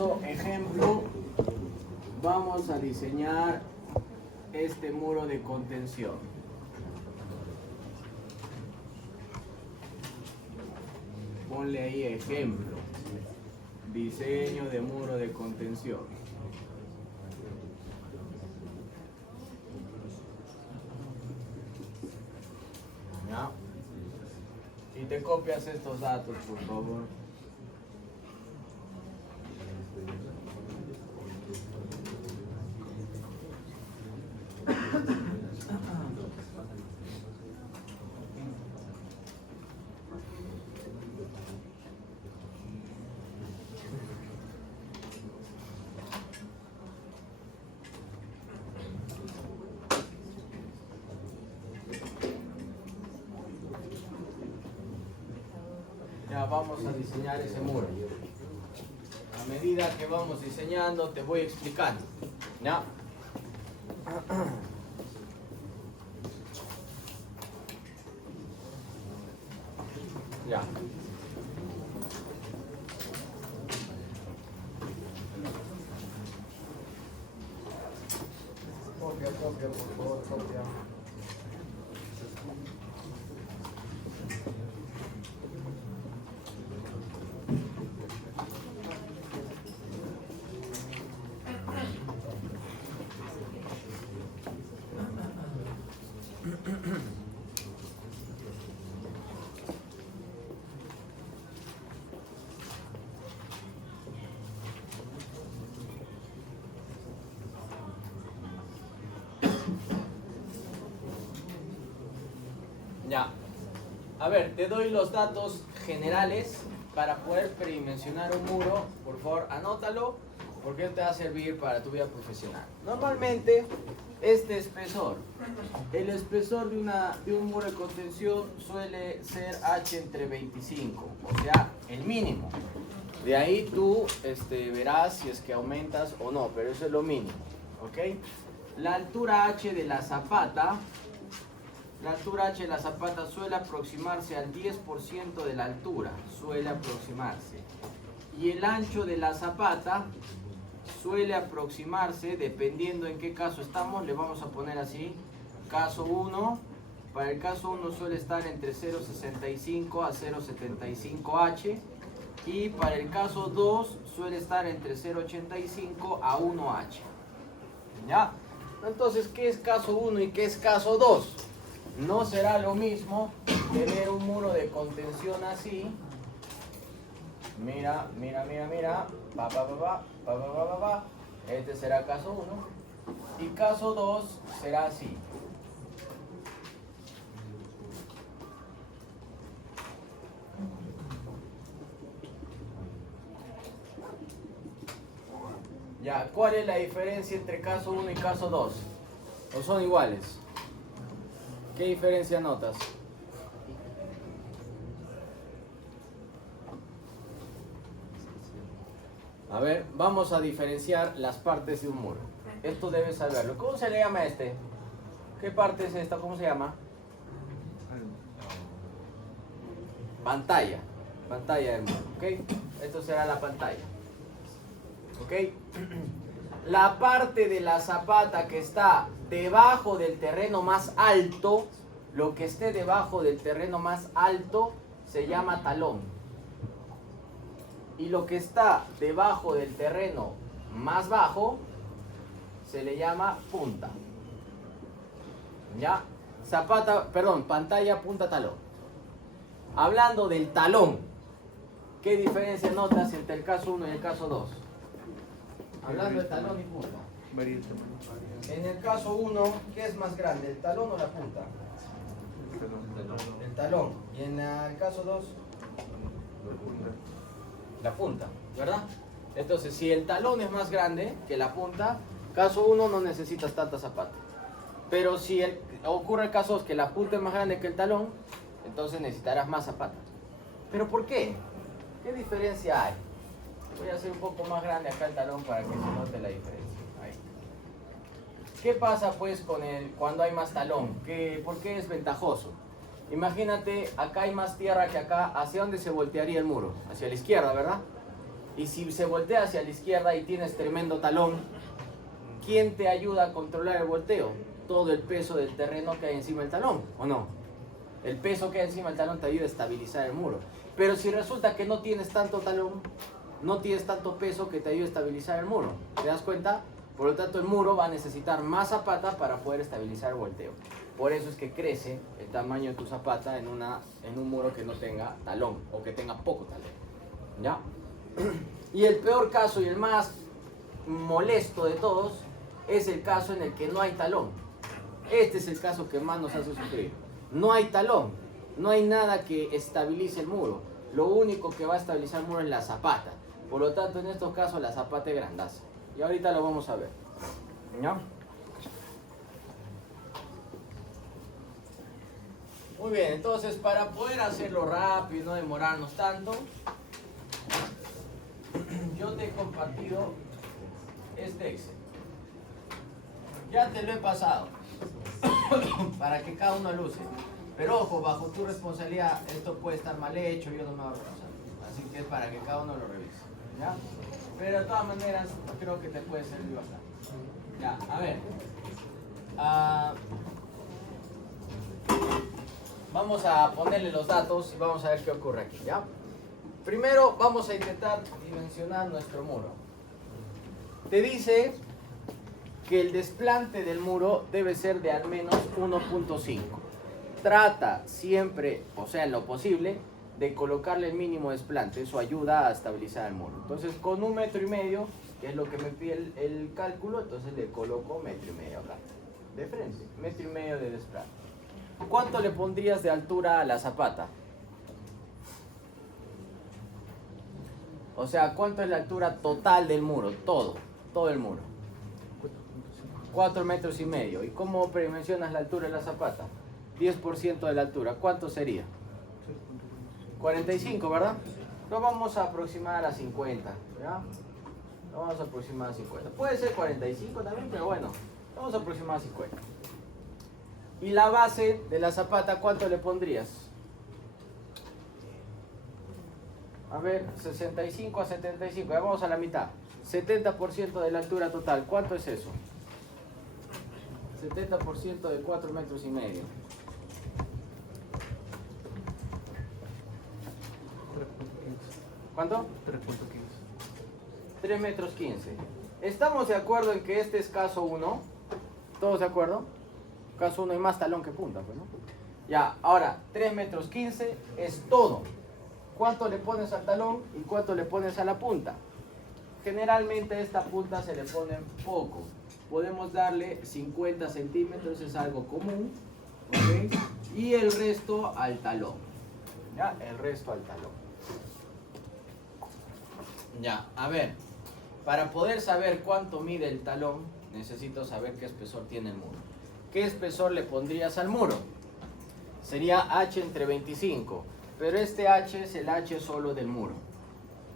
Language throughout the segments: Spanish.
caso ejemplo, vamos a diseñar este muro de contención. Ponle ahí ejemplo. Diseño de muro de contención. ¿Ya? Y te copias estos datos, por favor. Ya vamos a diseñar ese muro. A medida que vamos diseñando te voy explicando. ¿Ya? Ya. Copia, por favor, copia. Ya. A ver, te doy los datos generales para poder predimensionar un muro. Por favor, anótalo porque te va a servir para tu vida profesional. Normalmente, este espesor, el espesor de un muro de contención suele ser H entre 25, o sea, el mínimo. De ahí tú verás si es que aumentas o no, pero eso es lo mínimo, ¿ok? La altura H de la zapata. La altura H de la zapata suele aproximarse al 10% de la altura, suele aproximarse. Y el ancho de la zapata suele aproximarse, dependiendo en qué caso estamos, le vamos a poner así, caso 1, para el caso 1 suele estar entre 0,65 a 0,75 H, y para el caso 2 suele estar entre 0,85 a 1 H. ¿Ya? Entonces, ¿qué es caso 1 y qué es caso 2? No será lo mismo tener un muro de contención así. Mira. Este será caso 1. Y caso 2 será así. Ya, ¿cuál es la diferencia entre caso 1 y caso 2? ¿O son iguales? ¿Qué diferencia notas? A ver, vamos a diferenciar las partes de un muro. Esto debes saberlo. ¿Cómo se le llama a este? ¿Qué parte es esta? ¿Cómo se llama? Pantalla. Pantalla del muro, ¿ok? Esto será la pantalla. ¿Ok? La parte de la zapata que está debajo del terreno más alto, lo que esté debajo del terreno más alto se llama talón. Y lo que está debajo del terreno más bajo se le llama punta. ¿Ya? Pantalla, punta, talón. Hablando del talón, ¿qué diferencia notas entre el caso 1 y el caso 2? Hablando de talón y punta. En el caso 1, ¿qué es más grande, el talón o la punta? El talón. Y en el caso 2, la punta, ¿verdad? Entonces, si el talón es más grande que la punta, caso 1 no necesitas tanta zapata. Pero si ocurre el caso 2 que la punta es más grande que el talón, entonces necesitarás más zapata. ¿Pero por qué? ¿Qué diferencia hay? Voy a hacer un poco más grande acá el talón para que se note la diferencia. Ahí. ¿Qué pasa pues cuando hay más talón? ¿Por qué es ventajoso? Imagínate, acá hay más tierra que acá. ¿Hacia dónde se voltearía el muro? Hacia la izquierda, ¿verdad? Y si se voltea hacia la izquierda y tienes tremendo talón, ¿quién te ayuda a controlar el volteo? Todo el peso del terreno que hay encima del talón, ¿o no? El peso que hay encima del talón te ayuda a estabilizar el muro. Pero si resulta que no tienes tanto talón, no tienes tanto peso que te ayude a estabilizar el muro, ¿te das cuenta? Por lo tanto, el muro va a necesitar más zapata para poder estabilizar el volteo. Por eso es que crece el tamaño de tu zapata en un muro que no tenga talón o que tenga poco talón, ¿ya? Y el peor caso y el más molesto de todos es el caso en el que no hay talón. Este es el caso que más nos hace sufrir. No hay talón, no hay nada que estabilice el muro. Lo único que va a estabilizar el muro es la zapata. Por lo tanto, en estos casos la zapata es grandaza. Y ahorita lo vamos a ver, ¿ya? Muy bien, entonces para poder hacerlo rápido y no demorarnos tanto, yo te he compartido este Excel. Ya te lo he pasado para que cada uno lo use. Pero ojo, bajo tu responsabilidad, esto puede estar mal hecho, yo no me voy a responsabilizar. Así que es para que cada uno lo revise, ¿ya? Pero de todas maneras, creo que te puede servir bastante. Ya, a ver. Vamos a ponerle los datos y vamos a ver qué ocurre aquí, ¿ya? Primero vamos a intentar dimensionar nuestro muro. Te dice que el desplante del muro debe ser de al menos 1.5. Trata siempre, o sea, en lo posible, de colocarle el mínimo desplante. Eso ayuda a estabilizar el muro. Entonces, con 1,5 metros, que es lo que me pide el cálculo, entonces le coloco 1,5 metros acá, de frente, 1,5 metros de desplante. ¿Cuánto le pondrías de altura a la zapata? O sea, ¿cuánto es la altura total del muro? Todo el muro. 4,5 metros. ¿Y cómo predimensionas la altura de la zapata? 10% de la altura. ¿Cuánto sería? 45, ¿verdad? Lo vamos a aproximar a 50, ¿ya? Lo vamos a aproximar a 50. Puede ser 45 también, pero bueno, vamos a aproximar a 50. ¿Y la base de la zapata cuánto le pondrías? A ver, 65 a 75, ya vamos a la mitad. 70% de la altura total, ¿cuánto es eso? 70% de 4,5 metros. ¿Cuánto? 3.15. 3,15 metros. ¿Estamos de acuerdo en que este es caso 1? ¿Todos de acuerdo? Caso 1 hay más talón que punta, pues, ¿no? Ya, ahora, 3,15 metros es todo. ¿Cuánto le pones al talón y cuánto le pones a la punta? Generalmente a esta punta se le pone poco. Podemos darle 50 centímetros, es algo común, ¿ok? Y el resto al talón. ¿Ya? El resto al talón. Ya, a ver, para poder saber cuánto mide el talón, necesito saber qué espesor tiene el muro. ¿Qué espesor le pondrías al muro? Sería H entre 25, pero este H es el H solo del muro.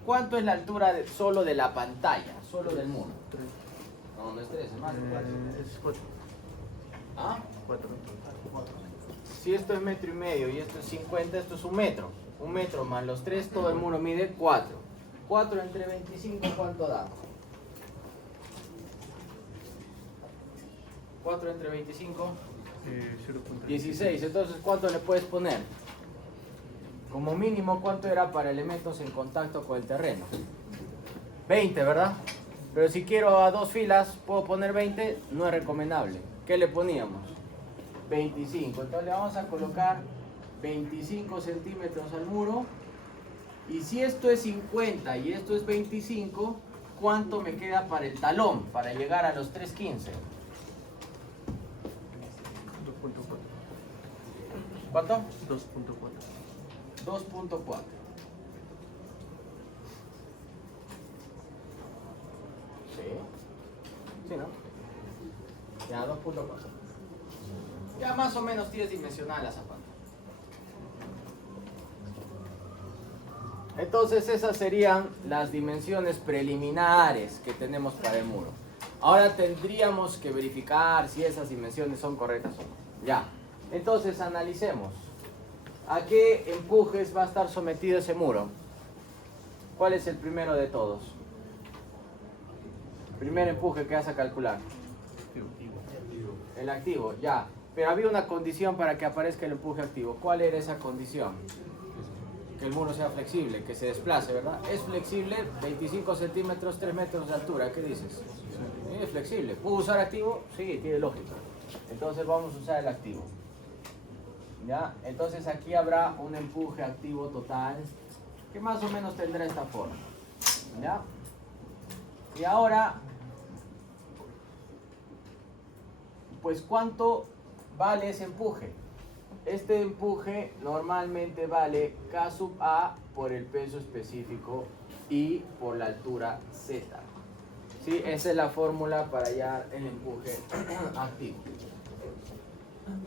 ¿Cuánto es la altura solo de la pantalla, solo del muro? 3. No, no es 3, es más de 4. Es 4. ¿Ah? 4. Si esto es 1,5 metros y esto es 50, esto es 1 metro. 1 metro más los 3, todo el muro mide 4. 4 entre 25, ¿cuánto da? 4 entre 25, 16. Entonces, ¿cuánto le puedes poner? Como mínimo, ¿cuánto era para elementos en contacto con el terreno? 20, ¿verdad? Pero si quiero a 2 filas, ¿puedo poner 20? No es recomendable. ¿Qué le poníamos? 25. Entonces le vamos a colocar 25 centímetros al muro. Y si esto es 50 y esto es 25, ¿cuánto me queda para el talón? Para llegar a los 3,15. 2.4. ¿Cuánto? 2.4. 2.4. Sí, ¿no? Ya, 2.4. Ya más o menos tienes dimensionada la zapata. Entonces esas serían las dimensiones preliminares que tenemos para el muro. Ahora tendríamos que verificar si esas dimensiones son correctas o no. Ya. Entonces analicemos. ¿A qué empujes va a estar sometido ese muro? ¿Cuál es el primero de todos? Primer empuje que vas a calcular. El activo, ya. Pero había una condición para que aparezca el empuje activo. ¿Cuál era esa condición? Que el muro sea flexible, que se desplace, ¿verdad? Es flexible, 25 centímetros, 3 metros de altura. ¿Qué dices? Sí, es flexible. ¿Puedo usar activo? Sí, tiene lógica. Entonces vamos a usar el activo. ¿Ya? Entonces aquí habrá un empuje activo total que más o menos tendrá esta forma. ¿Ya? Y ahora, pues ¿cuánto vale ese empuje? Este empuje normalmente vale K sub A por el peso específico y por la altura Z. ¿Sí? Esa es la fórmula para hallar el empuje activo.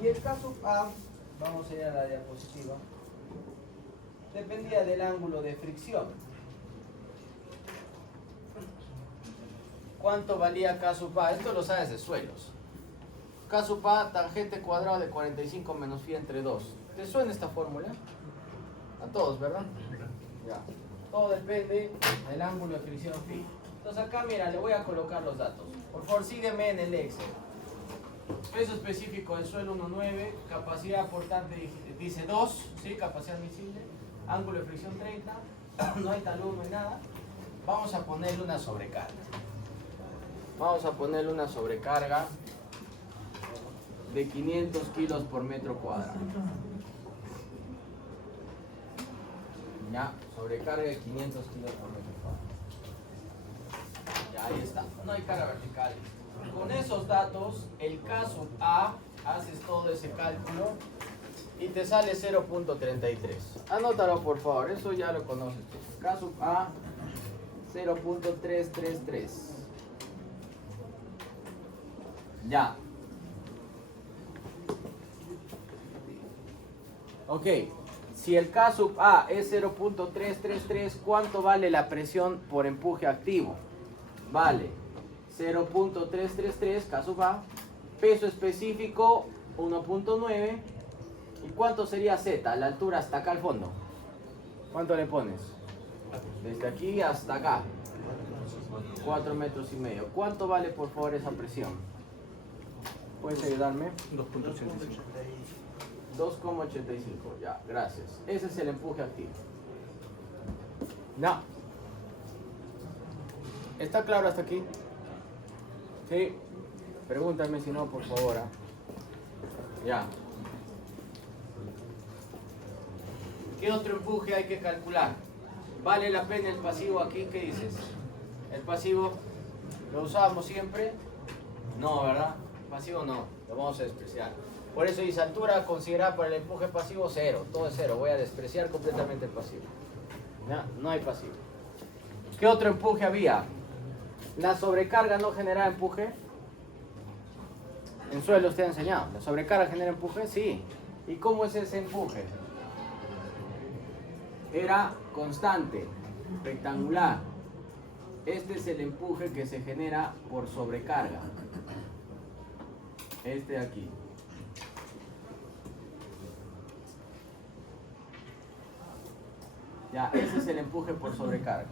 Y el K sub A, vamos a ir a la diapositiva, dependía del ángulo de fricción. ¿Cuánto valía K sub A? Esto lo sabes de suelos. K sub A, tangente cuadrado de 45 menos phi entre 2. ¿Te suena esta fórmula? A todos, ¿verdad? Ya. Todo depende del ángulo de fricción phi. Entonces acá, mira, le voy a colocar los datos. Por favor, sígueme en el Excel. Peso específico del suelo 1,9, capacidad aportante dice 2, ¿sí? Capacidad admisible, ángulo de fricción 30, no hay talón, no hay nada. Vamos a ponerle una sobrecarga. Vamos a ponerle una sobrecarga de 500 kilos por metro cuadrado. Ya, sobrecarga de 500 kilos por metro cuadrado. Ya, ahí está. No hay carga vertical. Con esos datos, el K sub A, haces todo ese cálculo y te sale 0.33. Anótalo por favor, eso ya lo conoces tú. K sub A, 0.333. Ya. Ok, si el K sub A es 0.333, ¿cuánto vale la presión por empuje activo? Vale 0.333 K sub A, peso específico 1.9. ¿Y cuánto sería Z? La altura hasta acá al fondo. ¿Cuánto le pones? Desde aquí hasta acá. 4 metros y medio. ¿Cuánto vale por favor esa presión? ¿Puedes ayudarme? 2.85. 2,85, ya, gracias. Ese es el empuje activo. No. ¿Está claro hasta aquí? Sí. Pregúntame si no, por favor. Ya. ¿Qué otro empuje hay que calcular? ¿Vale la pena el pasivo aquí? ¿Qué dices? ¿El pasivo lo usábamos siempre? No, ¿verdad? Pasivo no, lo vamos a despreciar. Por eso dice altura considerada para el empuje pasivo 0. Todo es 0. Voy a despreciar completamente el pasivo. ¿Ya? No hay pasivo. ¿Qué otro empuje había? ¿La sobrecarga no genera empuje? En suelo usted ha enseñado. ¿La sobrecarga genera empuje? Sí. ¿Y cómo es ese empuje? Era constante, rectangular. Este es el empuje que se genera por sobrecarga. Este de aquí. Ya, ese es el empuje por sobrecarga.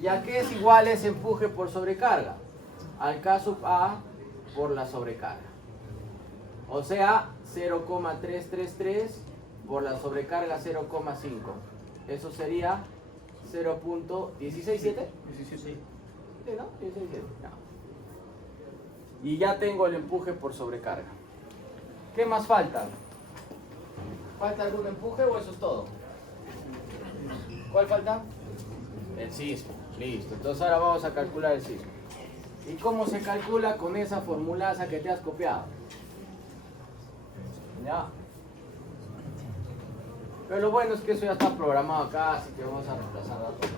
¿Y a qué es igual ese empuje por sobrecarga? Al K sub A por la sobrecarga. O sea, 0,333 por la sobrecarga 0,5. Eso sería 0.167. Sí. Sí, ¿no? 16,7. No. Y ya tengo el empuje por sobrecarga. ¿Qué más falta? ¿Falta algún empuje o eso es todo? ¿Cuál falta? El sismo. Listo. Entonces ahora vamos a calcular el sismo. ¿Y cómo se calcula? Con esa formulaza que te has copiado. ¿Ya? Pero lo bueno es que eso ya está programado acá, así que vamos a reemplazar datos.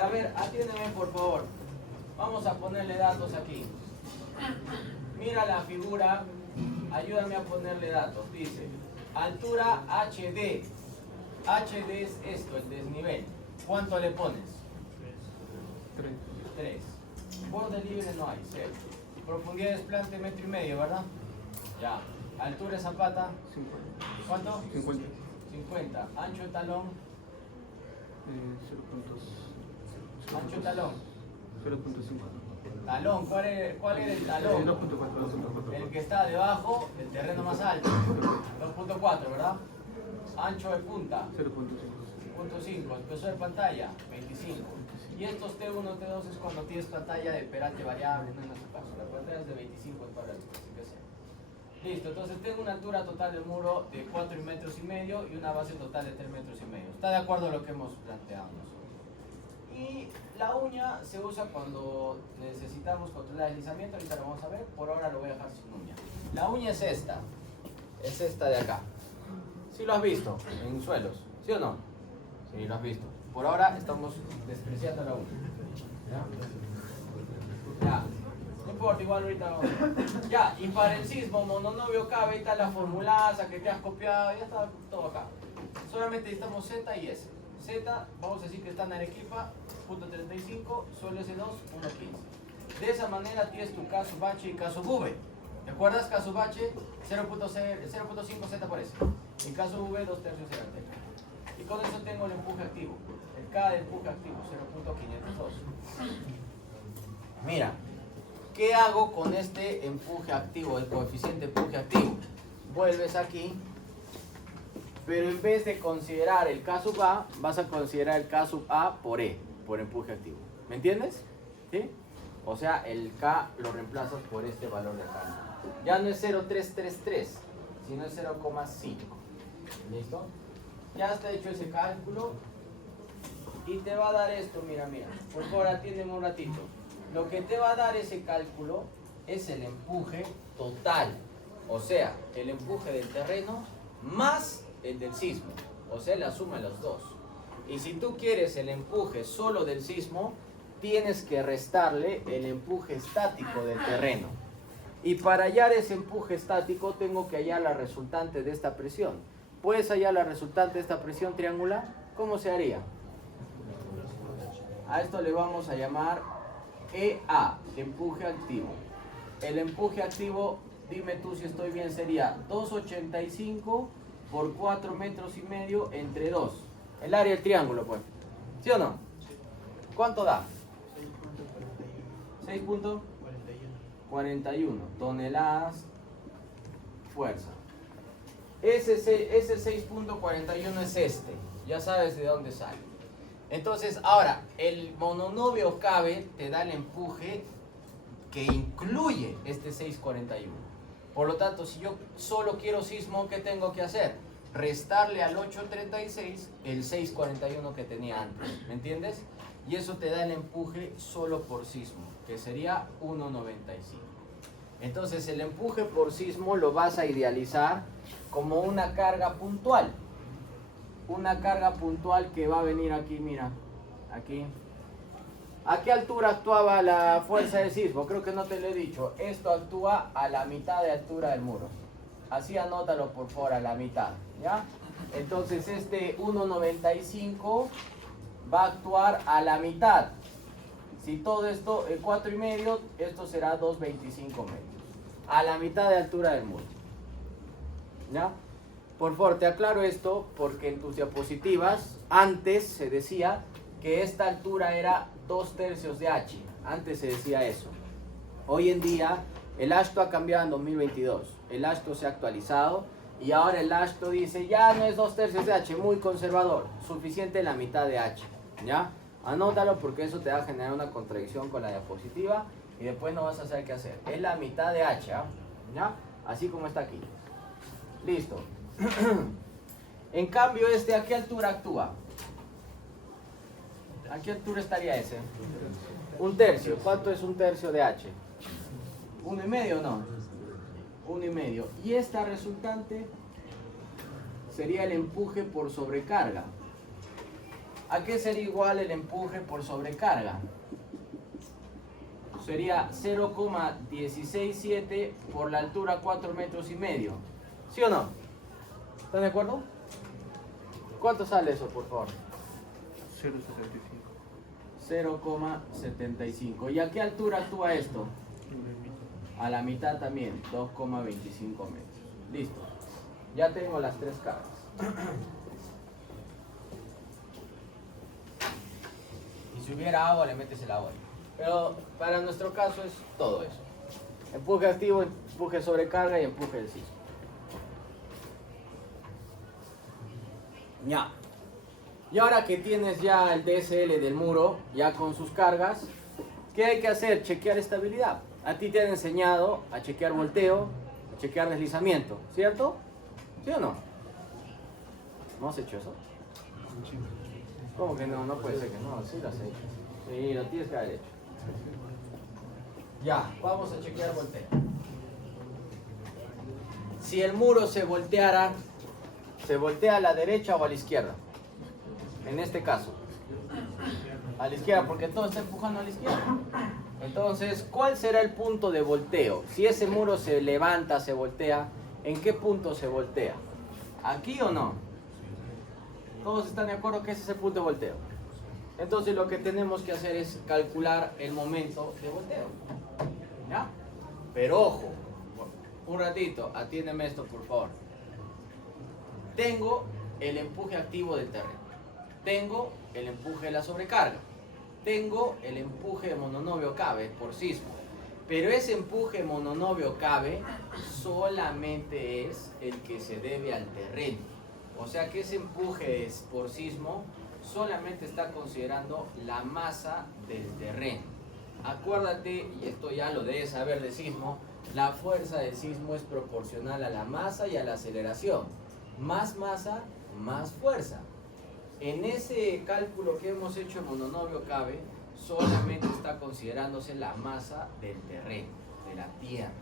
A ver, atiéndeme por favor. Vamos a ponerle datos aquí. Mira la figura, ayúdame a ponerle datos. Dice, altura HD. HD es esto, el desnivel. ¿Cuánto le pones? 3. Borde libre no hay, 0. Profundidad de desplante 1,5 metros, ¿verdad? Ya. Altura de zapata. 50. ¿Cuánto? 50. 50. Ancho de talón. 0.5. Ancho talón. 0.5. Talón, ¿cuál era el talón? 2.4. El que está debajo del terreno más alto. 2.4, ¿verdad? Ancho de punta. 0.5. Espesor de pantalla. 25. Y estos T1, T2 es cuando tienes pantalla de perante variable, no en nuestro caso. La pantalla es de 25 para la especificación. Listo, entonces tengo una altura total del muro de 4 metros y medio y una base total de 3 metros y medio. ¿Está de acuerdo a lo que hemos planteado nosotros? Y la uña se usa cuando necesitamos controlar el deslizamiento, ahorita lo vamos a ver, por ahora lo voy a dejar sin uña. La uña es esta de acá. ¿Sí lo has visto en suelos? ¿Sí o no? Sí, lo has visto. Por ahora estamos despreciando la uña. Ya. No importa, igual ahorita vamos a ver. Ya, y para el sismo mononovio K, ahí está la formulaza que te has copiado, ya está todo acá. Solamente necesitamos Z y S. Z, vamos a decir que está en Arequipa, punto 35, suelo S2, 1.15. De esa manera tienes tu caso Bache y caso V. ¿Te acuerdas? Caso Bache, 0.5 Z por S. En caso V, 2 tercios delantero. Y con eso tengo el empuje activo. El K de empuje activo, 0.502. Mira, ¿qué hago con este empuje activo, el coeficiente empuje activo? Vuelves aquí, pero en vez de considerar el K sub A, vas a considerar el K sub A por E, por empuje activo. ¿Me entiendes? ¿Sí? O sea, el K lo reemplazas por este valor de acá. Ya no es 0.333, sino es 0.5. ¿Listo? Ya está hecho ese cálculo y te va a dar esto, mira. Por favor, atiéndeme un ratito. Lo que te va a dar ese cálculo es el empuje total, o sea, el empuje del terreno más el del sismo, o sea, la suma de los dos. Y si tú quieres el empuje solo del sismo, tienes que restarle el empuje estático del terreno. Y para hallar ese empuje estático tengo que hallar la resultante de esta presión. ¿Puedes hallar la resultante de esta presión triangular? ¿Cómo se haría? A esto le vamos a llamar EA, empuje activo. El empuje activo, dime tú si estoy bien, sería 285 por 4 metros y medio entre 2. El área del triángulo, pues. ¿Sí o no? ¿Cuánto da? 6.41 toneladas fuerza. Ese 6.41 es este. Ya sabes de dónde sale. Entonces, ahora, el mononovio cabe te da el empuje que incluye este 6.41. Por lo tanto, si yo solo quiero sismo, ¿qué tengo que hacer? Restarle al 8.36 el 6.41 que tenía antes. ¿Me entiendes? Y eso te da el empuje solo por sismo, que sería 1.95. Entonces, el empuje por sismo lo vas a idealizar como una carga puntual. Una carga puntual que va a venir aquí, mira, aquí. ¿A qué altura actuaba la fuerza de sismo? Creo que no te lo he dicho. Esto actúa a la mitad de altura del muro. Así anótalo por favor, a la mitad, ¿ya? Entonces este 1.95 va a actuar a la mitad. Si todo esto, 4,5, esto será 2.25 metros. A la mitad de altura del muro. ¿Ya? Por favor, te aclaro esto porque en tus diapositivas antes se decía que esta altura era 2 tercios de H. Antes se decía eso. Hoy en día el AASHTO ha cambiado en 2022. El AASHTO se ha actualizado y ahora el AASHTO dice ya no es 2 tercios de H, muy conservador, suficiente la mitad de H. ¿Ya? Anótalo porque eso te va a generar una contradicción con la diapositiva y después no vas a saber qué hacer. Es la mitad de H, ¿ya? Así como está aquí. Listo. En cambio ¿a qué altura actúa? ¿A qué altura estaría ese? 1 tercio. ¿Cuánto es 1 tercio de H? 1,5, ¿no? 1,5. Y esta resultante sería el empuje por sobrecarga. ¿A qué sería igual el empuje por sobrecarga? Sería 0,167 por la altura 4 metros y medio. ¿Sí o no? ¿Están de acuerdo? ¿Cuánto sale eso, por favor? 0,75. ¿Y a qué altura actúa esto? A la mitad también, 2,25 metros. Listo. Ya tengo las 3 cargas. si hubiera agua, le metes el agua. Pero para nuestro caso es todo eso. Empuje activo, empuje sobrecarga y empuje del sismo. Ya. Y ahora que tienes ya el DSL del muro, ya con sus cargas, ¿qué hay que hacer? Chequear estabilidad. A ti te han enseñado a chequear volteo, a chequear deslizamiento, ¿cierto? ¿Sí o no? ¿No has hecho eso? ¿Cómo que no? No puede ser que no, sí lo has hecho. Sí, lo tienes que haber hecho. Ya, vamos a chequear volteo. Si el muro se volteara, ¿se voltea a la derecha o a la izquierda? En este caso, a la izquierda, porque todo está empujando a la izquierda. Entonces, ¿cuál será el punto de volteo? Si ese muro se levanta, se voltea, ¿en qué punto se voltea? ¿Aquí o no? Todos están de acuerdo que ese es el punto de volteo. Entonces lo que tenemos que hacer es calcular el momento de volteo. ¿Ya? Pero ojo, un ratito, atiéndeme esto por favor. Tengo el empuje activo del terreno. Tengo el empuje de la sobrecarga. Tengo el empuje de mononovio cabe por sismo. Pero ese empuje mononovio cabe solamente es el que se debe al terreno. O sea que ese empuje es por sismo solamente está considerando la masa del terreno. Acuérdate, y esto ya lo debes saber de sismo, la fuerza del sismo es proporcional a la masa y a la aceleración. Más masa, más fuerza. En ese cálculo que hemos hecho en mononovio cabe, solamente está considerándose la masa del terreno, de la tierra.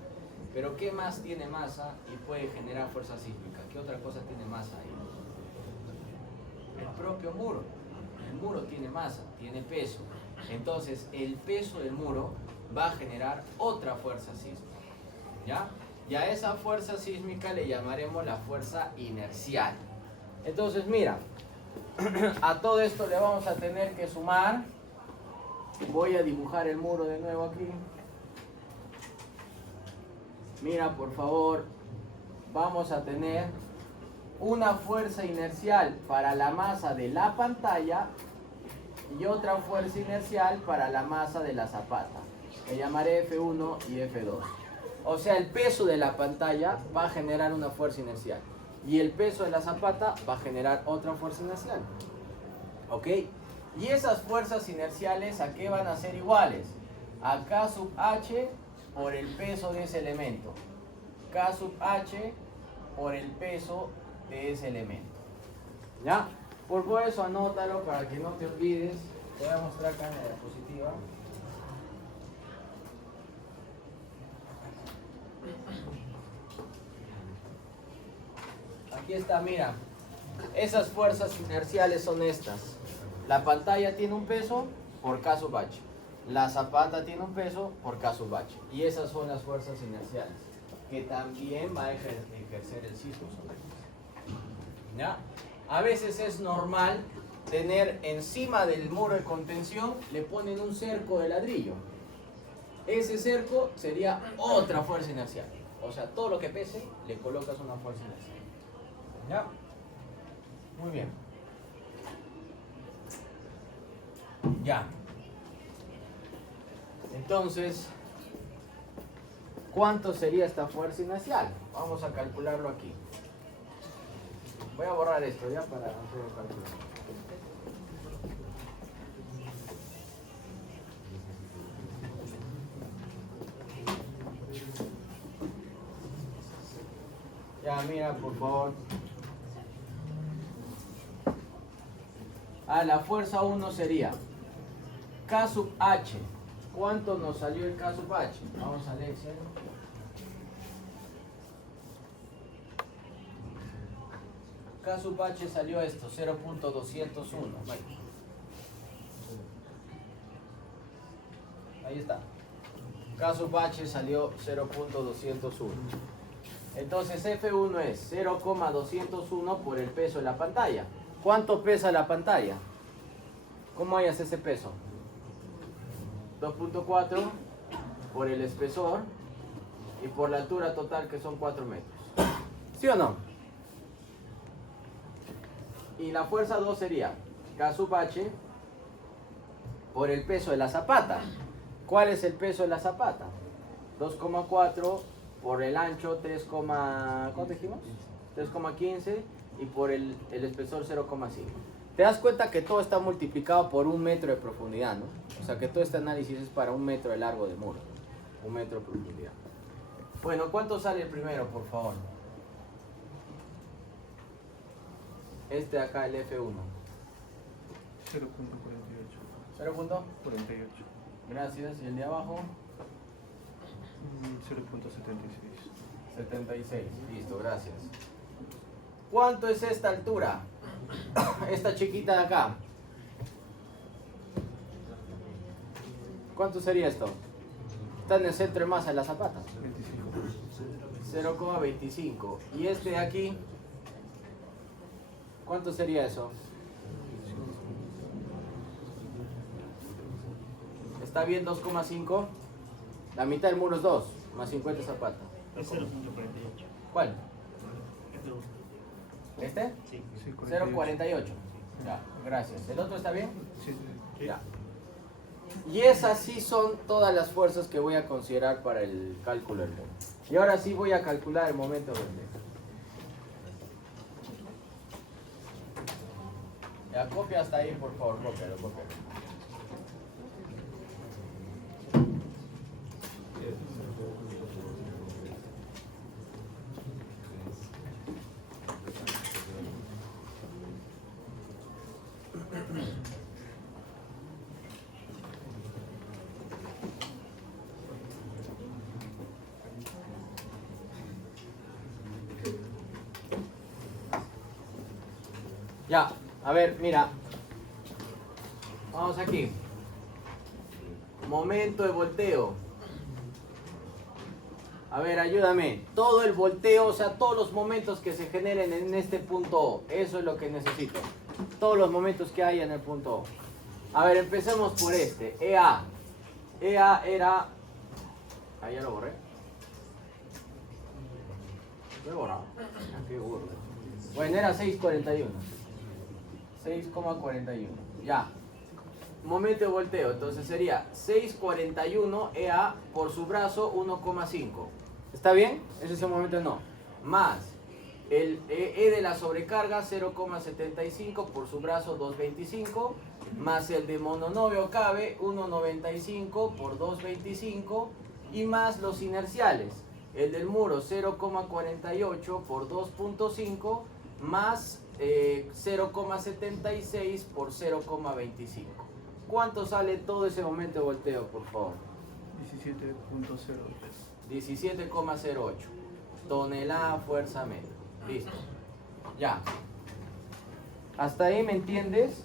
Pero ¿qué más tiene masa y puede generar fuerza sísmica? ¿Qué otra cosa tiene masa ahí? El propio muro. El muro tiene masa, tiene peso. Entonces, el peso del muro va a generar otra fuerza sísmica. ¿Ya? Y a esa fuerza sísmica le llamaremos la fuerza inercial. Entonces, mira, a todo esto le vamos a tener que sumar. Voy a dibujar el muro de nuevo aquí. Mira, por favor, vamos a tener una fuerza inercial para la masa de la pantalla y otra fuerza inercial para la masa de la zapata. Le llamaré F1 y F2. O sea, el peso de la pantalla va a generar una fuerza inercial y el peso de la zapata va a generar otra fuerza inercial. ¿Ok? Y esas fuerzas inerciales, ¿a qué van a ser iguales? A K sub H por el peso de ese elemento. K sub H por el peso de ese elemento. ¿Ya? Por eso anótalo para que no te olvides. Te voy a mostrar acá en la diapositiva. Aquí está, mira. Esas fuerzas inerciales son estas. La pantalla tiene un peso por K sub H. La zapata tiene un peso por K sub H. Y esas son las fuerzas inerciales que también va a ejercer el sismo sobre ellas. ¿Ya? A veces es normal tener encima del muro de contención, le ponen un cerco de ladrillo. Ese cerco sería otra fuerza inercial. O sea, todo lo que pese, le colocas una fuerza inercial. ¿Ya? Muy bien. Ya. Entonces, ¿cuánto sería esta fuerza inercial? Vamos a calcularlo aquí. Voy a borrar esto ya para hacer el cálculo. Ya, mira, por favor. La fuerza 1 sería K sub H. ¿Cuánto nos salió el K sub H? Vamos al Excel. K sub H salió esto, 0.201. Ahí está. K sub H salió 0.201. Entonces F1 es 0,201 por el peso de la pantalla. ¿Cuánto pesa la pantalla? ¿Cómo hallas ese peso? 2.4 por el espesor y por la altura total, que son 4 metros. ¿Sí o no? Y la fuerza 2 sería K sub H por el peso de la zapata. ¿Cuál es el peso de la zapata? 2,4 por el ancho 3, ¿cuánto dijimos? 3,15 y por el espesor 0,5. Te das cuenta que todo está multiplicado por 1 metro de profundidad, ¿no? O sea que todo este análisis es para 1 metro de largo de muro, 1 metro de profundidad. Bueno, ¿cuánto sale el primero, por favor? Este de acá, el F1. 0.48. 0 punto. 48. Gracias. ¿Y el de abajo? 0.76. 76. Listo, gracias. ¿Cuánto es esta altura? Esta chiquita de acá. ¿Cuánto sería esto? Está en el centro de masa de la zapata. 0,25. ¿Y este de aquí? ¿Cuánto sería eso? ¿Está bien 2,5? La mitad del muro es 2, más 50 zapatas. Es 0.48. ¿Cuál? ¿Este? Sí. 0,48. Ya, gracias. ¿El otro está bien? Sí. Ya. Y esas sí son todas las fuerzas que voy a considerar para el cálculo del muro. Y ahora sí voy a calcular el momento del dedo. Ya, copia hasta ahí, por favor, cópialo. Ya, a ver, mira. Vamos aquí. Momento de volteo. A ver, ayúdame. Todo el volteo, o sea, todos los momentos que se generen en este punto O. Eso es lo que necesito. Todos los momentos que hay en el punto O. A ver, empecemos por este. EA. EA era... Ah, ya lo borré. Lo he borrado. Ah, qué burro. Bueno, era 6,41. 6,41. Ya. Momento de volteo. Entonces sería 6,41 EA por su brazo 1,5. ¿Está bien? Ese es el momento no. Más el E de la sobrecarga 0,75 por su brazo 2,25. Más el de mononovio cabe 1,95 por 2,25. Y más los inerciales. El del muro 0,48 por 2,5 más 0,76 por 0,25. ¿Cuánto sale todo ese momento de volteo, por favor? 17.08. 17,08 tonelada fuerza metro. Listo. Ya. ¿Hasta ahí me entiendes?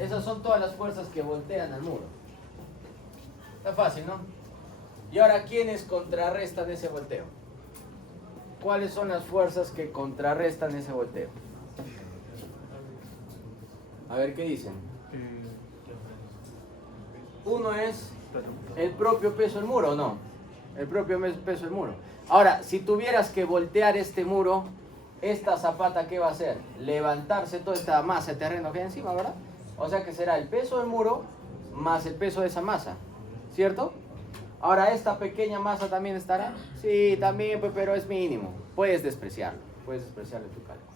Esas son todas las fuerzas que voltean al muro. Está fácil, ¿no? Y ahora, ¿quiénes contrarrestan ese volteo? ¿Cuáles son las fuerzas que contrarrestan ese volteo? A ver, ¿qué dicen? Uno es el propio peso del muro, ¿o no? El propio peso del muro. Ahora, si tuvieras que voltear este muro, esta zapata, ¿qué va a hacer? Levantarse toda esta masa de terreno que hay encima, ¿verdad? O sea que será el peso del muro más el peso de esa masa, ¿cierto? Ahora, ¿esta pequeña masa también estará? Sí, también, pero es mínimo. Puedes despreciarlo en tu cálculo.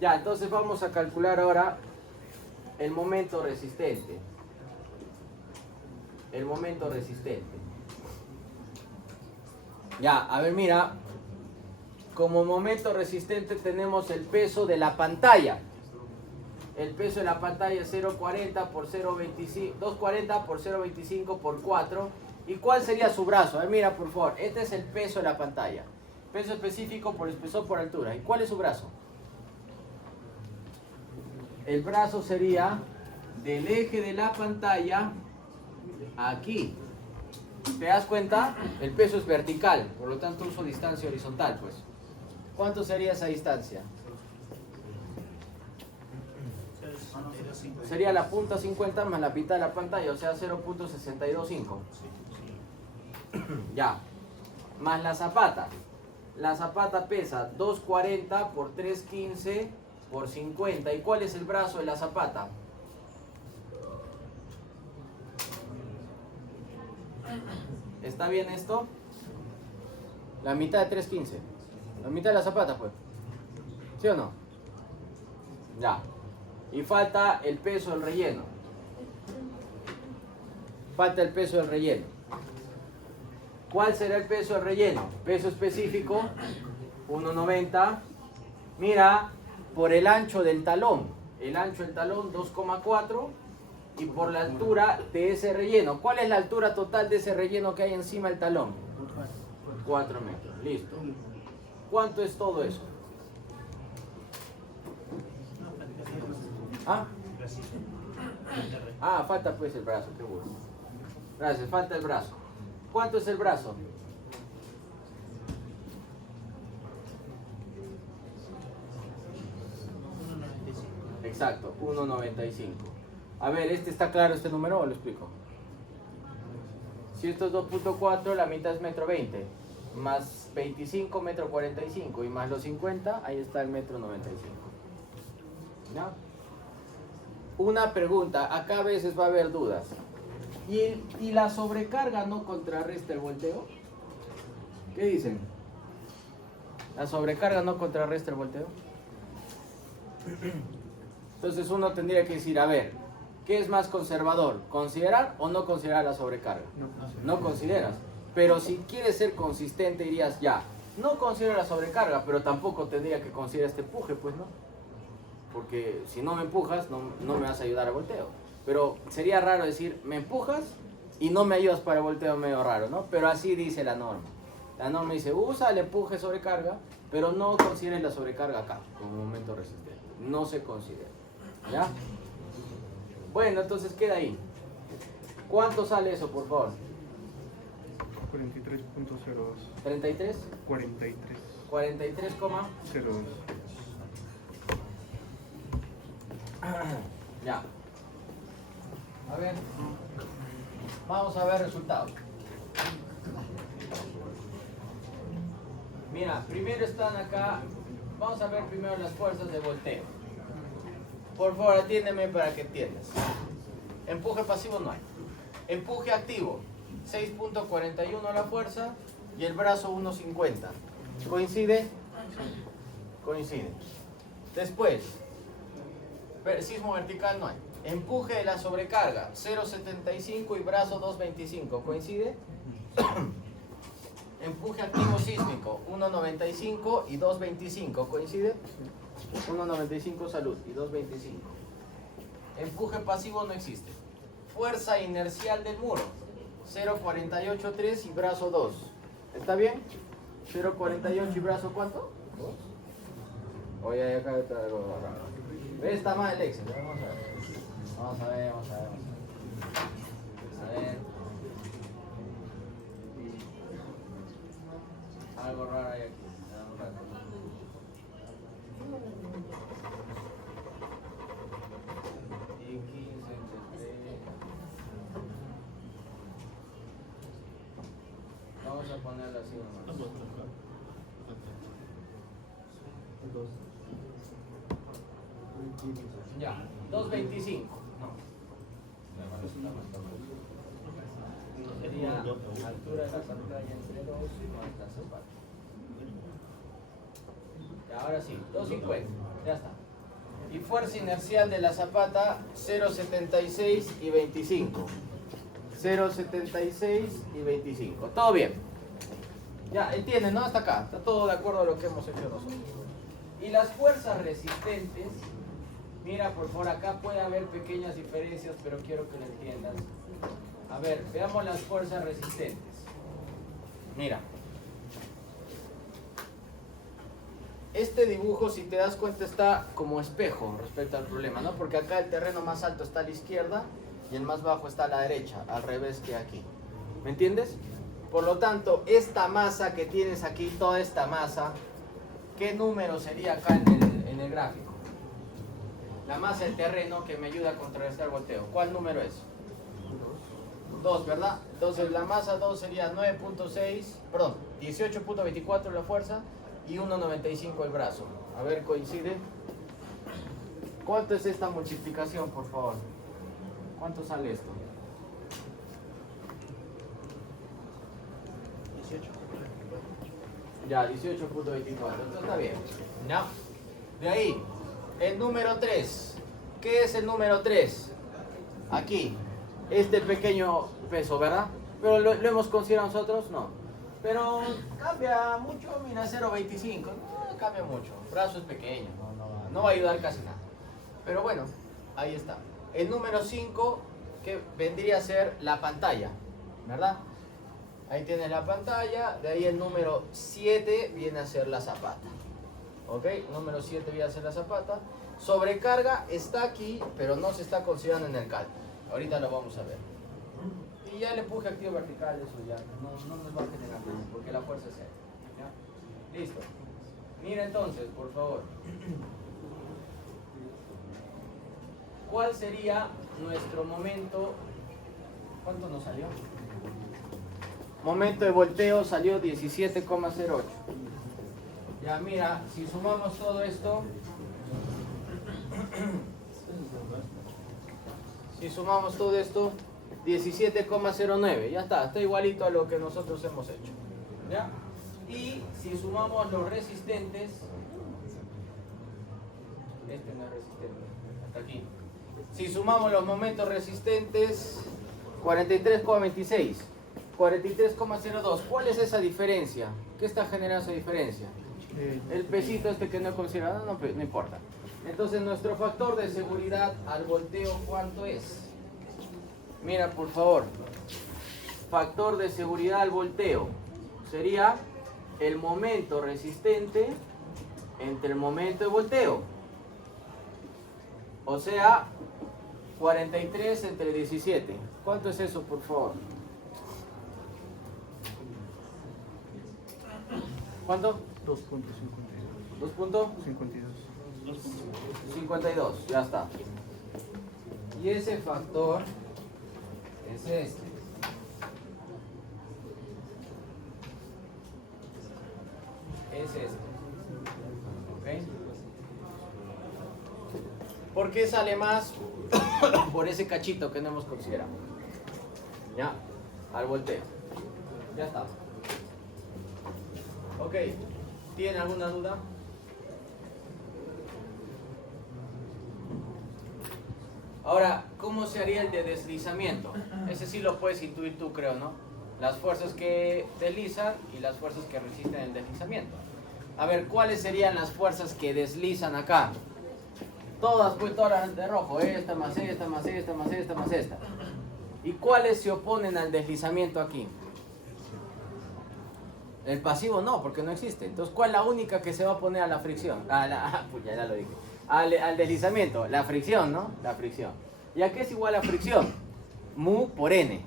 Ya, entonces vamos a calcular ahora el momento resistente. El momento resistente. Ya, a ver, mira. Como momento resistente tenemos el peso de la pantalla. El peso de la pantalla es 0,40 por 0,25, 2,40 por 0,25 por 4. ¿Y cuál sería su brazo? A ver, mira, por favor. Este es el peso de la pantalla. Peso específico por espesor por altura. ¿Y cuál es su brazo? El brazo sería del eje de la pantalla aquí. ¿Te das cuenta? El peso es vertical, por lo tanto uso distancia horizontal, pues. ¿Cuánto sería esa distancia? Sería la punta 50 más la mitad de la pantalla, o sea 0.625. Ya. Más la zapata. La zapata pesa 2,40 por 3,15 por 50. ¿Y cuál es el brazo de la zapata? ¿Está bien esto? La mitad de 315. La mitad de la zapata, pues. ¿Sí o no? Ya. Y falta el peso del relleno. Falta el peso del relleno. ¿Cuál será el peso del relleno? Peso específico, 1,90. Mira, por el ancho del talón. El ancho del talón, 2,4. Y por la altura de ese relleno. ¿Cuál es la altura total de ese relleno que hay encima del talón? 4 metros. Listo. ¿Cuánto es todo eso? ¿Ah? Ah, falta pues el brazo, qué bueno. Gracias, falta el brazo. ¿Cuánto es el brazo? Exacto, 1,95. A ver, ¿está claro este número o lo explico? Si esto es 2,4, la mitad es 1,20 m. Más 25, 1,45 m. Y más los 50, ahí está el 1,95 m. ¿Ya? Una pregunta, acá a veces va a haber dudas. ¿Y la sobrecarga no contrarresta el volteo? ¿Qué dicen? ¿La sobrecarga no contrarresta el volteo? Entonces uno tendría que decir, a ver, ¿qué es más conservador? ¿Considerar o no considerar la sobrecarga? No consideras. Pero si quieres ser consistente dirías, ya, no considero la sobrecarga, pero tampoco tendría que considerar este empuje, pues no. Porque si no me empujas, no me vas a ayudar al volteo. Pero sería raro decir, me empujas y no me ayudas para el volteo, medio raro, ¿no? Pero así dice la norma. La norma dice, usa el empuje sobrecarga, pero no consideres la sobrecarga acá, como momento resistente. No se considera. ¿Ya? Bueno, entonces queda ahí. ¿Cuánto sale eso, por favor? 43.02. ¿33? 43. 43, 02. Ya. A ver. Vamos a ver resultados. Mira, primero están acá. Vamos a ver primero las fuerzas de volteo. Por favor, atiéndeme para que entiendas. Empuje pasivo no hay. Empuje activo, 6.41 la fuerza y el brazo 1.50. ¿Coincide? Coincide. Después, sismo vertical no hay. Empuje de la sobrecarga, 0.75 y brazo 2.25. ¿Coincide? Empuje activo sísmico, 1.95 y 2.25. ¿Coincide? 1.95 salud y 2.25. Empuje pasivo no existe. Fuerza inercial del muro, 0.483 y brazo 2. ¿Está bien? 0.48 y brazo ¿cuánto? 2. Oye, acá está algo raro. ¿Ves? Está mal el Excel. Vamos a ver. Vamos a ver. A ver. Algo raro hay aquí. Y 15 vamos a ponerlo así nomás. Ya, 2.25. No. Sería altura de la pantalla entre 2 y nuestra zapata. Y ahora sí, 2.50. Ya está. Y fuerza inercial de la zapata 0.76 y 25. 0.76 y 25. Todo bien. Ya, entienden, ¿no? Hasta acá. Está todo de acuerdo a lo que hemos hecho nosotros. Y las fuerzas resistentes, mira, por favor, acá puede haber pequeñas diferencias, pero quiero que lo entiendas. A ver, veamos las fuerzas resistentes. Mira. Este dibujo, si te das cuenta, está como espejo respecto al problema, ¿no? Porque acá el terreno más alto está a la izquierda y el más bajo está a la derecha, al revés que aquí. ¿Me entiendes? Por lo tanto, esta masa que tienes aquí, toda esta masa, ¿qué número sería acá en el gráfico? La masa del terreno que me ayuda a contrarrestar el volteo. ¿Cuál número es? 2, ¿verdad? Entonces la masa 2 sería 18.24 la fuerza y 1.95 el brazo. A ver, ¿coincide? ¿Cuánto es esta multiplicación, por favor? ¿Cuánto sale esto? Ya, 18.24. Entonces está bien. ¿Ya? De ahí, el número 3. ¿Qué es el número 3? Aquí. Este pequeño peso, ¿verdad? Pero lo hemos considerado nosotros, no. Pero cambia mucho, mira, 0.25. No cambia mucho. El brazo es pequeño, no va a ayudar casi nada. Pero bueno, ahí está. El número 5, que vendría a ser la pantalla, ¿verdad? Ahí tienes la pantalla. De ahí el número 7 viene a ser la zapata. ¿Ok? Número 7 viene a ser la zapata. Sobrecarga está aquí, pero no se está considerando en el cálculo. Ahorita lo vamos a ver. Y ya el empuje activo vertical, eso ya no nos va a generar nada, porque la fuerza es cero. ¿Ya? Listo. Mira entonces, por favor. ¿Cuál sería nuestro momento? ¿Cuánto nos salió? Momento de volteo salió 17,08. Ya mira, si sumamos todo esto, si sumamos todo esto, 17,09. Ya está igualito a lo que nosotros hemos hecho. ¿Ya? Y si sumamos los resistentes, este no es resistente, hasta aquí. Si sumamos los momentos resistentes, 43,26, 43,02. ¿Cuál es esa diferencia? ¿Qué está generando esa diferencia? El pesito este que no he considerado, no importa. Entonces nuestro factor de seguridad al volteo, ¿cuánto es? Mira, por favor. Factor de seguridad al volteo sería el momento resistente entre el momento de volteo. O sea, 43 entre 17. ¿Cuánto es eso, por favor? ¿Cuánto? 2.52. Ya está. Y ese factor es este. Es este. ¿Ok? ¿Por qué sale más? Por ese cachito que no hemos considerado. Ya, al volteo. Ya está. Ok, ¿tienen alguna duda? Ahora, ¿cómo se haría el de deslizamiento? Ese sí lo puedes intuir tú, creo, ¿no? Las fuerzas que deslizan y las fuerzas que resisten el deslizamiento. A ver, ¿cuáles serían las fuerzas que deslizan acá? Todas, pues todas las de rojo. Esta más esta, más esta, más esta, más esta. ¿Y cuáles se oponen al deslizamiento aquí? El pasivo no, porque no existe. Entonces, ¿cuál es la única que se va a oponer a la fricción? Pues ya lo dije. Al deslizamiento, la fricción, ¿no? La fricción. ¿Y a qué es igual a fricción? Mu por n,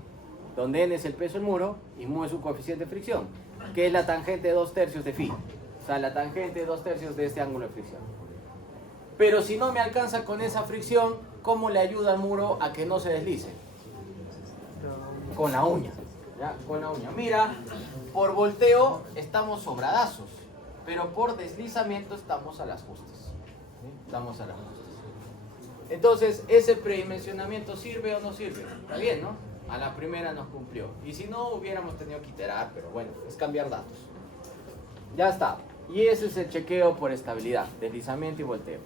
donde n es el peso del muro y mu es su coeficiente de fricción, que es la tangente de 2/3 de phi. O sea, la tangente de 2/3 de este ángulo de fricción. Pero si no me alcanza con esa fricción, ¿cómo le ayuda al muro a que no se deslice? Con la uña. ¿Ya? Con la uña. Mira, por volteo estamos sobradazos, pero por deslizamiento estamos a las justas. ¿Sí? Estamos a las justas. Entonces, ¿ese predimensionamiento sirve o no sirve? Está bien, ¿no? A la primera nos cumplió. Y si no, hubiéramos tenido que iterar, pero bueno, es cambiar datos. Ya está. Y ese es el chequeo por estabilidad, deslizamiento y volteo.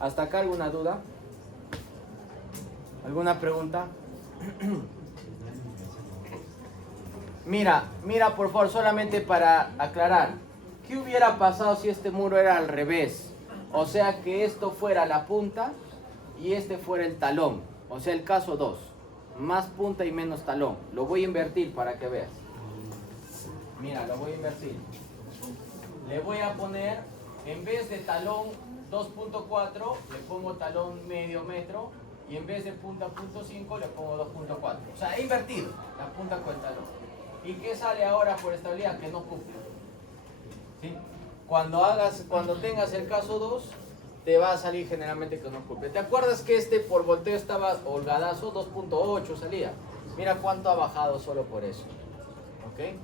¿Hasta acá alguna duda? ¿Alguna pregunta? Mira, por favor, solamente para aclarar. ¿Qué hubiera pasado si este muro era al revés? O sea, que esto fuera la punta y este fuera el talón. O sea, el caso 2. Más punta y menos talón. Lo voy a invertir para que veas. Mira, lo voy a invertir. Le voy a poner, en vez de talón 2.4, le pongo talón medio metro. Y en vez de punta .5, le pongo 2.4. O sea, he invertido la punta con el talón. ¿Y qué sale ahora por estabilidad? Que no cumple. ¿Sí? Cuando tengas el caso 2, te va a salir generalmente que no cumple. ¿Te acuerdas que este por volteo estaba holgadazo? 2.8 salía. Mira cuánto ha bajado solo por eso. ¿Ok?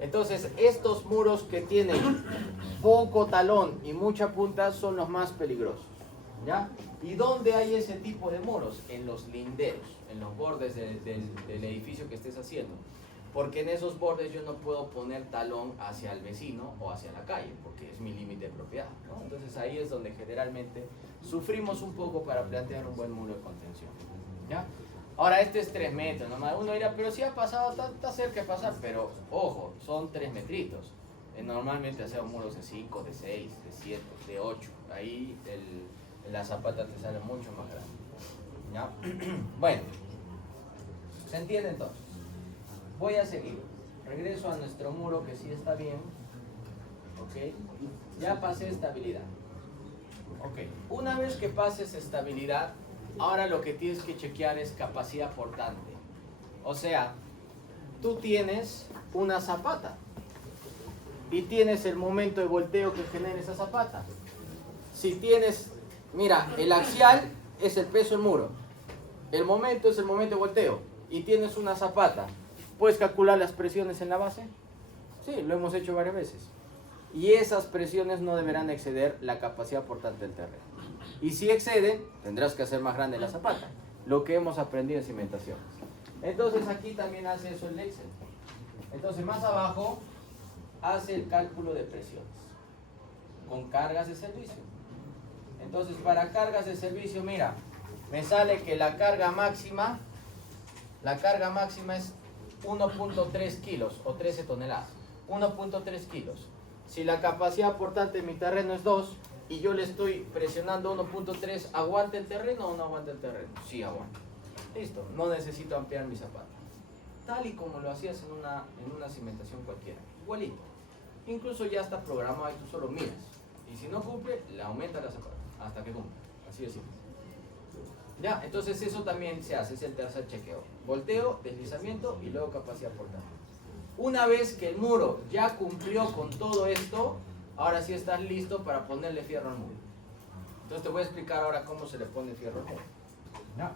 Entonces, estos muros que tienen poco talón y mucha punta son los más peligrosos. ¿Ya? ¿Y dónde hay ese tipo de muros? En los linderos, en los bordes del edificio que estés haciendo. porque en esos bordes yo no puedo poner talón hacia el vecino o hacia la calle, porque es mi límite de propiedad, ¿no? Entonces ahí es donde generalmente sufrimos un poco para plantear un buen muro de contención, ¿ya? Ahora este es 3 metros, nomás uno dirá, pero si ha pasado, está cerca de pasar, pero ojo, son 3 metritos. Normalmente hacemos muros de 5, de 6, de 7, de 8, ahí la zapata te sale mucho más grande, ¿ya? Bueno, ¿se entiende entonces? Voy a seguir. Regreso a nuestro muro que sí está bien. Ok. Ya pasé estabilidad. Ok. Una vez que pases estabilidad, ahora lo que tienes que chequear es capacidad portante. O sea, tú tienes una zapata y tienes el momento de volteo que genera esa zapata. Si tienes, mira, el axial es el peso del muro. El momento es el momento de volteo. Y tienes una zapata. ¿Puedes calcular las presiones en la base? Sí, lo hemos hecho varias veces. Y esas presiones no deberán exceder la capacidad portante del terreno. Y si exceden, tendrás que hacer más grande la zapata. Lo que hemos aprendido en cimentación. Entonces aquí también hace eso el Excel. Entonces más abajo hace el cálculo de presiones. Con cargas de servicio. Entonces para cargas de servicio, mira, me sale que la carga máxima es 1.3 kilos o 13 toneladas. 1.3 kilos. Si la capacidad portante de mi terreno es 2 y yo le estoy presionando 1.3, ¿aguanta el terreno o no aguanta el terreno? Sí, aguanta. Listo, no necesito ampliar mi zapata. Tal y como lo hacías en una cimentación cualquiera. Igualito. Incluso ya está programado y tú solo miras. Y si no cumple, le aumenta la zapata hasta que cumpla. Así de simple. Ya, entonces eso también se hace, es el tercer chequeo. Volteo, deslizamiento y luego capacidad portante. Una vez que el muro ya cumplió con todo esto, ahora sí estás listo para ponerle fierro al muro. Entonces te voy a explicar ahora cómo se le pone fierro al muro. ¿Ya?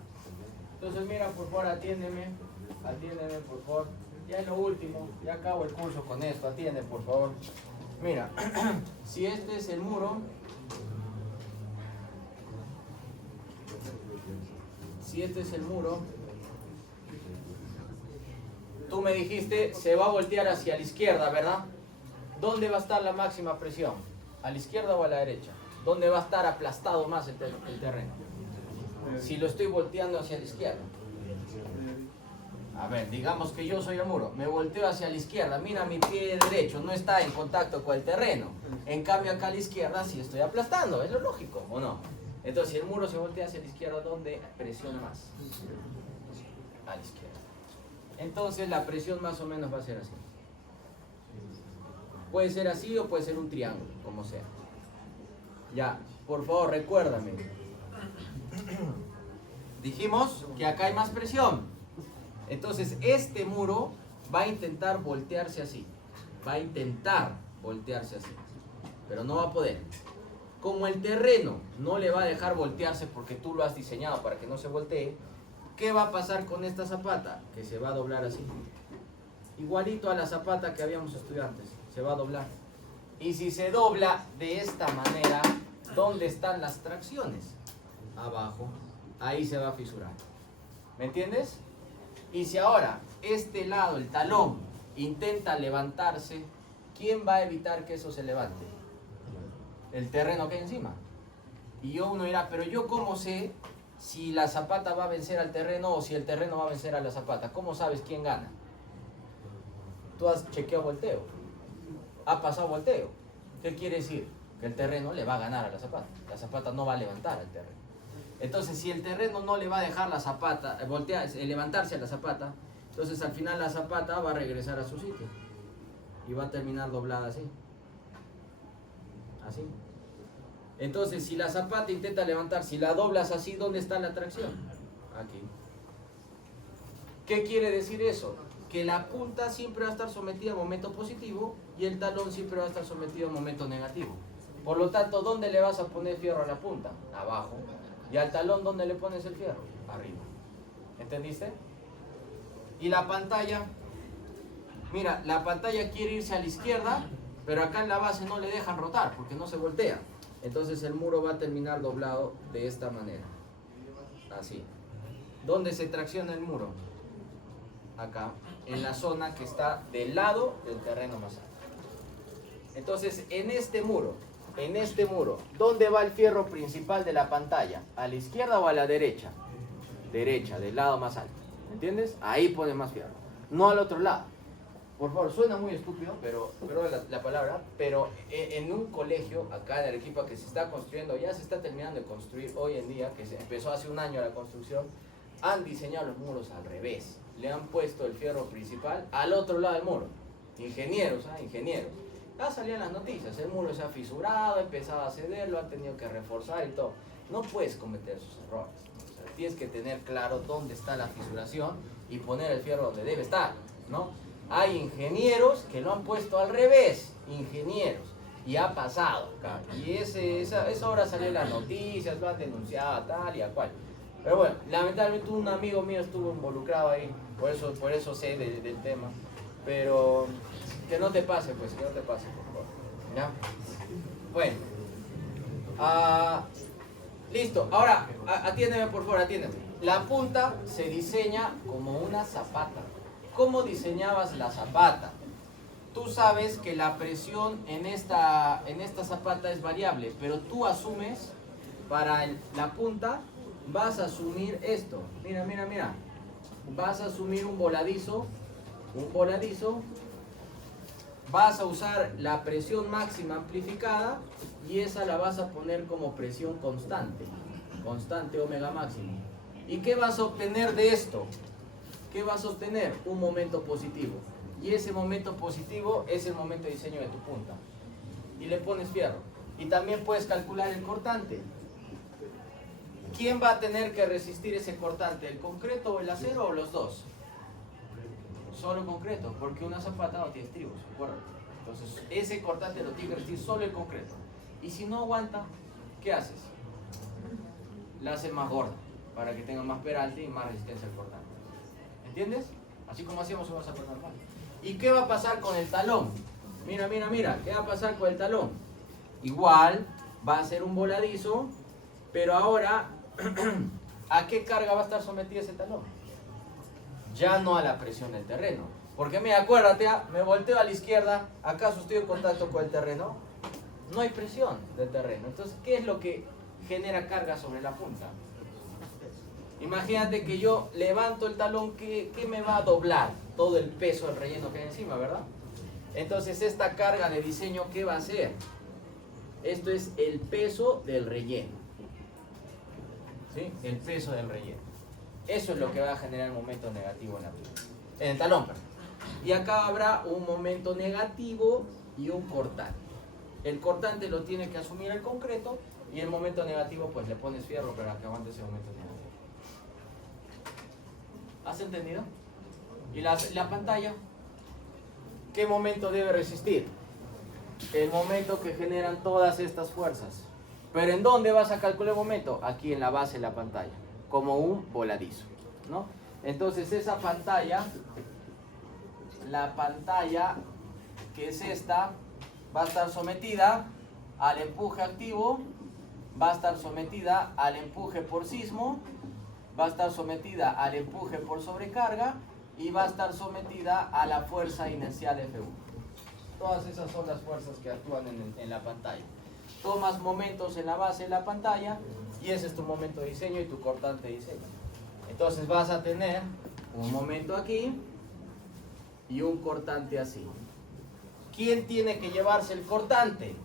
Entonces mira, por favor, atiéndeme, por favor. Ya es lo último, ya acabo el curso con esto, atiende por favor. Mira, si este es el muro, tú me dijiste se va a voltear hacia la izquierda, ¿verdad? ¿Dónde va a estar la máxima presión? ¿A la izquierda o a la derecha? ¿Dónde va a estar aplastado más el terreno? Si lo estoy volteando hacia la izquierda. A ver, digamos que yo soy el muro, me volteo hacia la izquierda, mira mi pie derecho, no está en contacto con el terreno. En cambio acá a la izquierda sí estoy aplastando, es lo lógico, ¿o no? Entonces si el muro se voltea hacia la izquierda, ¿dónde presiona más? A la izquierda. Entonces la presión más o menos va a ser así. Puede ser así o puede ser un triángulo, como sea. Ya, por favor, recuérdame. Dijimos que acá hay más presión. Entonces este muro va a intentar voltearse así. Pero no va a poder. Como el terreno no le va a dejar voltearse porque tú lo has diseñado para que no se voltee, ¿qué va a pasar con esta zapata? Que se va a doblar así. Igualito a la zapata que habíamos estudiado antes. Se va a doblar. Y si se dobla de esta manera, ¿dónde están las tracciones? Abajo. Ahí se va a fisurar. ¿Me entiendes? Y si ahora este lado, el talón, intenta levantarse, ¿quién va a evitar que eso se levante? El terreno que hay encima. Y uno dirá, pero yo cómo sé si la zapata va a vencer al terreno o si el terreno va a vencer a la zapata. ¿Cómo sabes quién gana? Tú has chequeado volteo. Ha pasado volteo. ¿Qué quiere decir? Que el terreno le va a ganar a la zapata. La zapata no va a levantar al terreno. Entonces, si el terreno no le va a dejar la zapata, levantarse a la zapata, entonces al final la zapata va a regresar a su sitio. Y va a terminar doblada así. Así. Entonces, si la zapata intenta levantar, si la doblas así, ¿dónde está la tracción? Aquí. ¿Qué quiere decir eso? Que la punta siempre va a estar sometida a momento positivo y el talón siempre va a estar sometido a momento negativo. Por lo tanto, ¿dónde le vas a poner fierro a la punta? Abajo. ¿Y al talón dónde le pones el fierro? Arriba. ¿Entendiste? Y la pantalla, mira, la pantalla quiere irse a la izquierda, pero acá en la base no le dejan rotar porque no se voltea. Entonces el muro va a terminar doblado de esta manera. Así. ¿Dónde se tracciona el muro? acá, en la zona que está del lado del terreno más alto. Entonces, en este muro, ¿dónde va el fierro principal de la pantalla? ¿A la izquierda o a la derecha? Derecha, del lado más alto. ¿Entiendes? Ahí pones más fierro. No al otro lado. Por favor, suena muy estúpido, pero la palabra, pero en un colegio acá en Arequipa que se está construyendo, ya se está terminando de construir hoy en día, que se empezó hace un año la construcción, han diseñado los muros al revés. Le han puesto el fierro principal al otro lado del muro. Ingenieros, ingenieros. Ya salían las noticias, el muro se ha fisurado, empezaba a ceder, lo han tenido que reforzar y todo. No puedes cometer esos errores. O sea, tienes que tener claro dónde está la fisuración y poner el fierro donde debe estar, ¿no? Hay ingenieros que lo han puesto al revés, ingenieros, y ha pasado acá. Y esa hora salió en las noticias, lo han denunciado tal y a cual. Pero bueno, lamentablemente un amigo mío estuvo involucrado ahí, por eso sé del tema. Pero que no te pase, pues, que no te pase, por favor. ¿Ya? Bueno. Listo, ahora, atiéndeme, por favor, atiéndeme. La punta se diseña como una zapata. ¿Cómo diseñabas la zapata? Tú sabes que la presión en esta zapata es variable, pero tú asumes, para la punta, vas a asumir esto. Mira. Vas a asumir un voladizo. Vas a usar la presión máxima amplificada y esa la vas a poner como presión constante omega máximo. ¿Y qué vas a obtener de esto? ¿Qué vas a obtener? Un momento positivo. Y ese momento positivo es el momento de diseño de tu punta. Y le pones fierro. Y también puedes calcular el cortante. ¿Quién va a tener que resistir ese cortante? ¿El concreto o el acero o los dos? Solo concreto, porque una zapata no tiene estribos, acuérdate. Entonces, ese cortante lo tiene que resistir solo el concreto. Y si no aguanta, ¿qué haces? La haces más gorda, para que tenga más peralte y más resistencia al cortante. ¿Entiendes? Así como hacíamos una zapata normal. ¿Y qué va a pasar con el talón? Mira. ¿Qué va a pasar con el talón? Igual, va a ser un voladizo, pero ahora, ¿a qué carga va a estar sometido ese talón? Ya no a la presión del terreno. Porque mira, acuérdate, me volteo a la izquierda, ¿acaso estoy en contacto con el terreno? No hay presión del terreno. Entonces, ¿qué es lo que genera carga sobre la punta? Imagínate que yo levanto el talón, ¿qué me va a doblar? Todo el peso del relleno que hay encima, ¿verdad? Entonces, esta carga de diseño, ¿qué va a hacer? Esto es el peso del relleno. ¿Sí? El peso del relleno. Eso es lo que va a generar un momento negativo en el talón. Y acá habrá un momento negativo y un cortante. El cortante lo tiene que asumir el concreto y el momento negativo pues le pones fierro para que aguante ese momento negativo. ¿Has entendido? ¿Y la pantalla? ¿Qué momento debe resistir? El momento que generan todas estas fuerzas. ¿Pero en dónde vas a calcular el momento? Aquí en la base de la pantalla, como un voladizo, ¿no? Entonces esa pantalla, la pantalla que es esta, va a estar sometida al empuje activo, va a estar sometida al empuje por sismo, va a estar sometida al empuje por sobrecarga y va a estar sometida a la fuerza inercial F1. Todas esas son las fuerzas que actúan en la pantalla. Tomas momentos en la base de la pantalla y ese es tu momento de diseño y tu cortante de diseño. Entonces vas a tener un momento aquí y un cortante así. ¿Quién tiene que llevarse el cortante?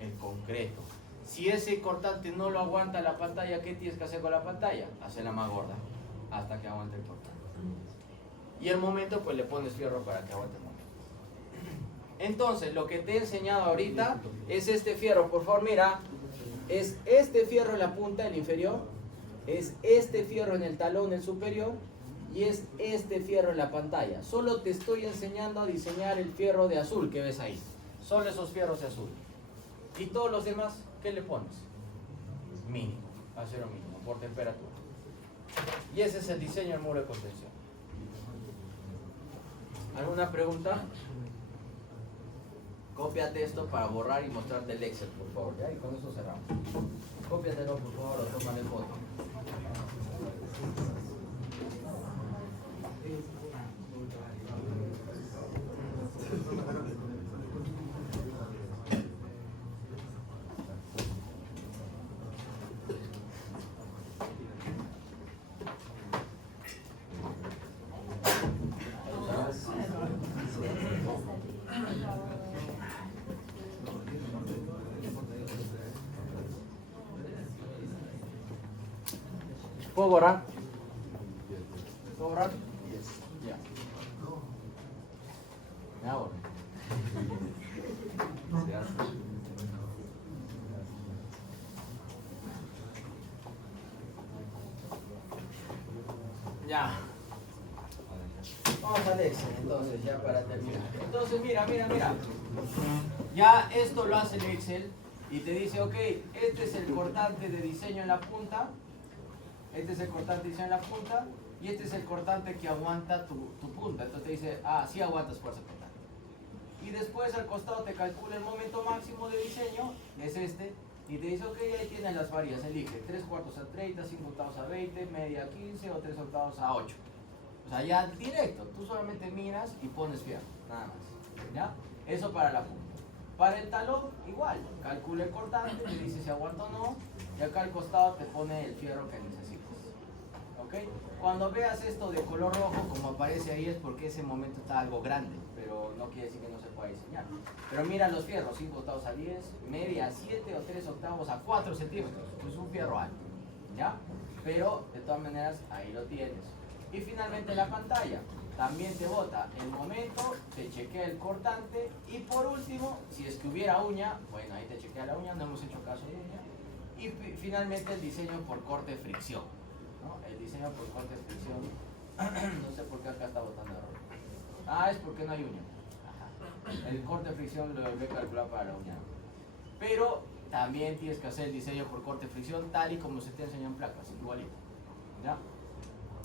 El concreto. Si ese cortante no lo aguanta la pantalla, ¿qué tienes que hacer con la pantalla? Hacerla más gorda hasta que aguante el cortante. Y el momento pues le pones fierro para que aguante el momento. Entonces lo que te he enseñado ahorita es este fierro. Por favor mira, es este fierro en la punta, el inferior, es este fierro en el talón, el superior, y es este fierro en la pantalla. Solo te estoy enseñando a diseñar el fierro de azul que ves ahí. Solo esos fierros de azul. Y todos los demás, ¿qué le pones? Mínimo, acero mínimo, por temperatura. Y ese es el diseño del muro de contención. ¿Alguna pregunta? Cópiate esto para borrar y mostrarte el Excel, por favor, ¿ya? Y con eso cerramos. Cópiatelo, por favor, o tómale foto. puedo borrar? ¿Puedo borrar? Ya. Ya borré. Ya. Vamos al Excel entonces, ya para terminar. Entonces, mira. Ya esto lo hace el Excel y te dice, ok, este es el cortante de diseño en la punta. Este es el cortante de diseño en la punta. Y este es el cortante que aguanta tu punta. Entonces te dice, sí aguantas fuerza cortante. Y después al costado te calcula el momento máximo de diseño, es este. Y te dice, ok, ahí tienes las varias, elige 3/4 a 30, 5/8 a 20, media a 15 o 3/8 a 8. O sea, ya directo, tú solamente miras y pones fierro, nada más. ¿Ya? Eso para la punta. Para el talón, igual, calcula el cortante, te dice si aguanta o no, y acá al costado te pone el fierro que necesitas. ¿Ok? Cuando veas esto de color rojo, como aparece ahí, es porque ese momento está algo grande, pero no quiere decir que no se pueda diseñar. Pero mira los fierros, 5/8 a 10, media a 7 o 3/8 a 4 centímetros. Es un fierro alto, ¿ya? Pero de todas maneras, ahí lo tienes. Y finalmente la pantalla, también te bota el momento, te chequea el cortante y por último, si es que hubiera uña, bueno, ahí te chequea la uña, no hemos hecho caso de uña. Y finalmente el diseño por corte de fricción, ¿no? El diseño por corte de fricción, no sé por qué acá está botando error. Es porque no hay uña. Ajá. El corte de fricción lo he calculado para la uña. Pero también tienes que hacer el diseño por corte de fricción tal y como se te enseña en placas, igualito. ¿Ya?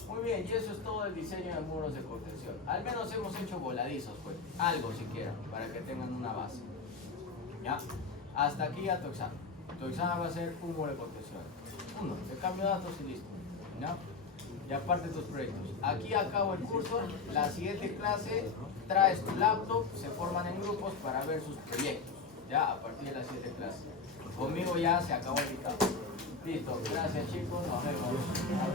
Muy bien, y eso es todo el diseño de muros de contención. Al menos hemos hecho voladizos, pues, algo siquiera, para que tengan una base. ¿Ya? Hasta aquí ya tu examen. Tu examen va a ser un muro de contención. Uno, te cambio datos y listo. ¿Ya? Y aparte tus proyectos. Aquí acabo el curso. La siguiente clase traes tu laptop, se forman en grupos para ver sus proyectos. Ya, a partir de la siguiente clase. Conmigo ya se acabó el dictado. Listo, gracias chicos, nos vemos. Chao,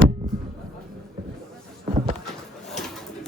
chao.